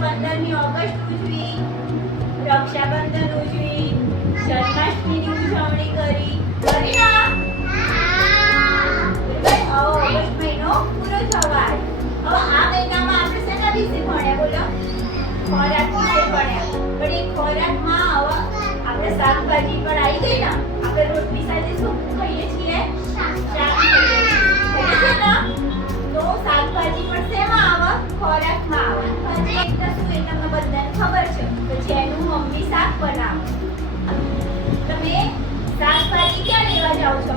પંદરમી ઓગસ્ટ ઉજવી રક્ષાબંધન ઉજવી જન્માષ્ટમીની ઉજવણી કરી. ઓગસ્ટ મહિનો પૂરો થવા હવે આ મહિનામાં આપણે શેના વિશે ભણ્યા બોલો? ખોરાક વિશે ભણ્યા. પણ એ ખોરાકમાં હવે આપણે શાકભાજી પણ આવી ગઈ ને આપણે રોટલી સાથે શું ખાઈએ છીએ? શાક? તો શાકભાજી પણ શેમાં આવે ખોરાકમાં. શાક તમે શાકભાજી ક્યાં લેવા જાઓ છો?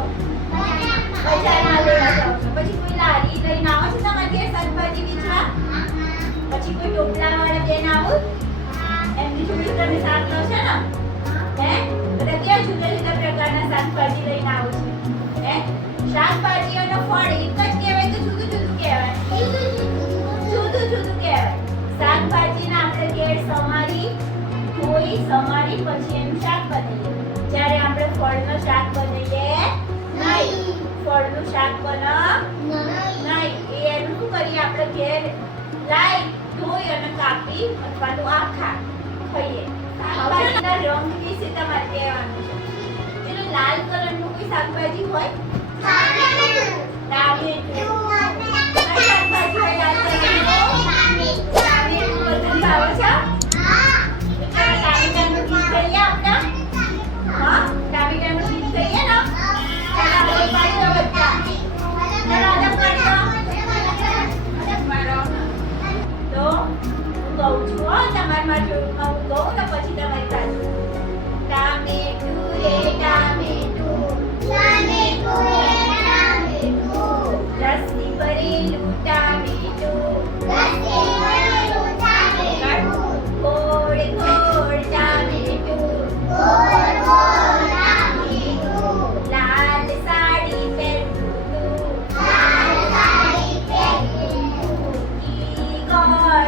બજારમાં લેવા જાઓ છો. પછી કોઈ લારી લઈને આવો છો તમારે ઘેર શાકભાજી વેચવા? પછી કોઈ ટોપલાવાળા બેન આવો? એમની જોડે તમે શાક લો છો ને? ધોઈ સમારી પછી એનું શાક બનાવીએ. જ્યારે આપણે ફળનું શાક બનાવીએ નહીં. ફળનું શાક બના નહીં. એનું શું કરીએ આપણે ઘેર લાઈ ધોઈ અને કાપી અથવા તો આખા ખાઈએ. શાકભાજીના રંગ વિશે તમારે કહેવાનું છે. પેલું લાલ કલરનું કોઈ શાકભાજી હોય? ટામેટું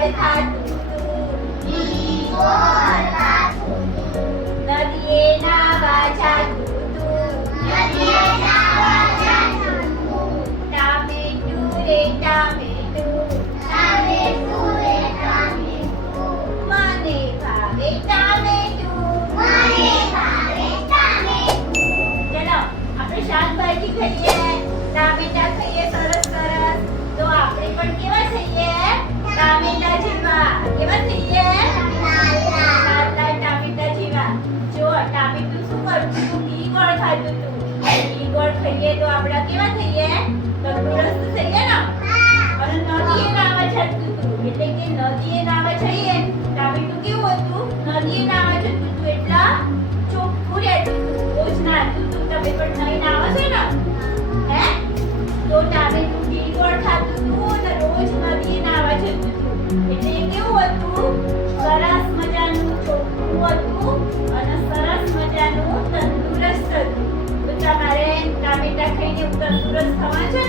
ગોળ ખાતું કેવા થઈએ? તંદુરસ્ત થઈએ ને? અને નદીએ નાવા જતું હતું. એટલે કે નદીએ નાવા જઈએ. ટામેટું કેવું હતું? નદીએ નાવા જતું હતું. એટલે ચોખ્ખું રહેતું હતું. રોજ નાતું હતું. તમે પણ નહીં નાવા છો ને? હે? તો ટામેટું ગોળ ખાતું હતું અને રોજ નદીએ નાવા જતું હતું. એટલે 跟跟台湾。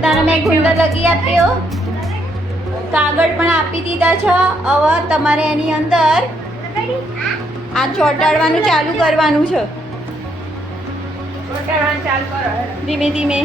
બધાને મેં ગુંદર લગી આપ્યો કાગળ પણ આપી દીધા છે. હવે તમારે એની અંદર આ ચોંટાડવાનું ચાલુ કરવાનું છે. ધીમે ધીમે.